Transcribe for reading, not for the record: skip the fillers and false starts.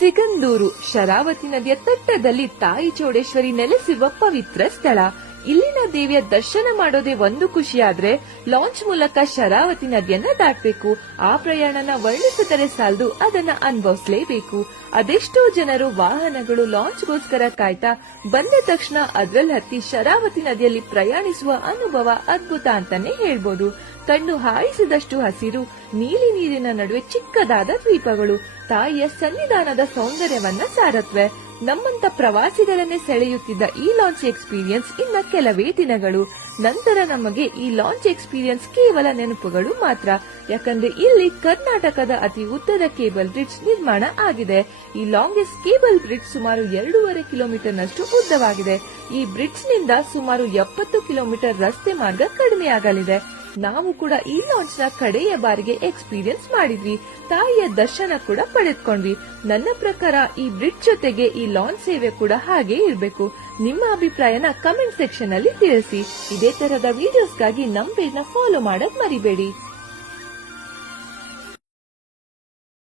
ಸಿಗಂದೂರು ಶರಾವತಿ ನದಿಯ ತಟ್ಟದಲ್ಲಿ ತಾಯಿ ಚೌಡೇಶ್ವರಿ ನೆಲೆಸಿರುವ ಪವಿತ್ರ ಸ್ಥಳ. ಇಲ್ಲಿನ ದೇವಿಯ ದರ್ಶನ ಮಾಡೋದೇ ಒಂದು ಖುಷಿಯಾದ್ರೆ ಲಾಂಚ್ ಮೂಲಕ ಶರಾವತಿ ನದಿಯನ್ನ ದಾಟಬೇಕು. ಆ ಪ್ರಯಾಣನ ವರ್ಣಿಸಿದರೆ ಸಾಲದು, ಅದನ್ನ ಅನುಭವಿಸಲೇಬೇಕು. ಅದೆಷ್ಟೋ ಜನರು ವಾಹನಗಳು ಲಾಂಚ್ಗೋಸ್ಕರ ಕಾಯ್ತಾ ಬಂದ ತಕ್ಷಣ ಅದ್ರಲ್ಲಿ ಹತ್ತಿ ಶರಾವತಿ ನದಿಯಲ್ಲಿ ಪ್ರಯಾಣಿಸುವ ಅನುಭವ ಅದ್ಭುತ ಅಂತಾನೆ ಹೇಳ್ಬೋದು. ಕಣ್ಣು ಹಾಯಿಸಿದಷ್ಟು ಹಸಿರು, ನೀಲಿ ನೀರಿನ ನಡುವೆ ಚಿಕ್ಕದಾದ ದ್ವೀಪಗಳು ತಾಯಿಯ ಸನ್ನಿಧಾನದ ಸೌಂದರ್ಯವನ್ನ ಸಾರತ್ವೆ. ನಮ್ಮಂತ ಪ್ರವಾಸಿಗರನ್ನೇ ಸೆಳೆಯುತ್ತಿದ್ದ ಈ ಲಾಂಚ್ ಎಕ್ಸ್ಪೀರಿಯನ್ಸ್ ಇನ್ನ ಕೆಲವೇ ದಿನಗಳು. ನಂತರ ನಮಗೆ ಈ ಲಾಂಚ್ ಎಕ್ಸ್ಪೀರಿಯನ್ಸ್ ಕೇವಲ ನೆನಪುಗಳು ಮಾತ್ರ. ಯಾಕಂದ್ರೆ ಇಲ್ಲಿ ಕರ್ನಾಟಕದ ಅತಿ ಉದ್ದದ ಕೇಬಲ್ ಬ್ರಿಡ್ಜ್ ನಿರ್ಮಾಣ ಆಗಿದೆ. ಈ ಲಾಂಗೆಸ್ಟ್ ಕೇಬಲ್ ಬ್ರಿಡ್ಜ್ ಸುಮಾರು 2.5 ಕಿಲೋಮೀಟರ್ ನಷ್ಟು ಉದ್ದವಾಗಿದೆ. ಈ ಬ್ರಿಡ್ಜ್ ನಿಂದ ಸುಮಾರು 70 ಕಿಲೋಮೀಟರ್ ರಸ್ತೆ ಮಾರ್ಗ ಕಡಿಮೆಯಾಗಲಿದೆ. ನಾವು ಕೂಡ ಈ ಲಾಂಚ್ ನ ಕಡೆಯ ಬಾರಿಗೆ ಎಕ್ಸ್ಪೀರಿಯನ್ಸ್ ಮಾಡಿದ್ವಿ. ತಾಯಿಯ ದರ್ಶನ ಕೂಡ ಪಡೆದುಕೊಂಡ್ವಿ. ನನ್ನ ಪ್ರಕಾರ ಈ ಬ್ರಿಡ್ಜ್ ಜೊತೆಗೆ ಈ ಲಾಂಚ್ ಸೇವೆ ಕೂಡ ಹಾಗೆ ಇರಬೇಕು. ನಿಮ್ಮ ಅಭಿಪ್ರಾಯನ ಕಮೆಂಟ್ ಸೆಕ್ಷನ್ ಅಲ್ಲಿ ತಿಳಿಸಿ. ಇದೇ ತರದ ವಿಡಿಯೋಸ್ಗಾಗಿ ನಮ್ಮ ಪೇಜ್ ನ ಫಾಲೋ ಮಾಡಕ್ ಮರಿಬೇಡಿ.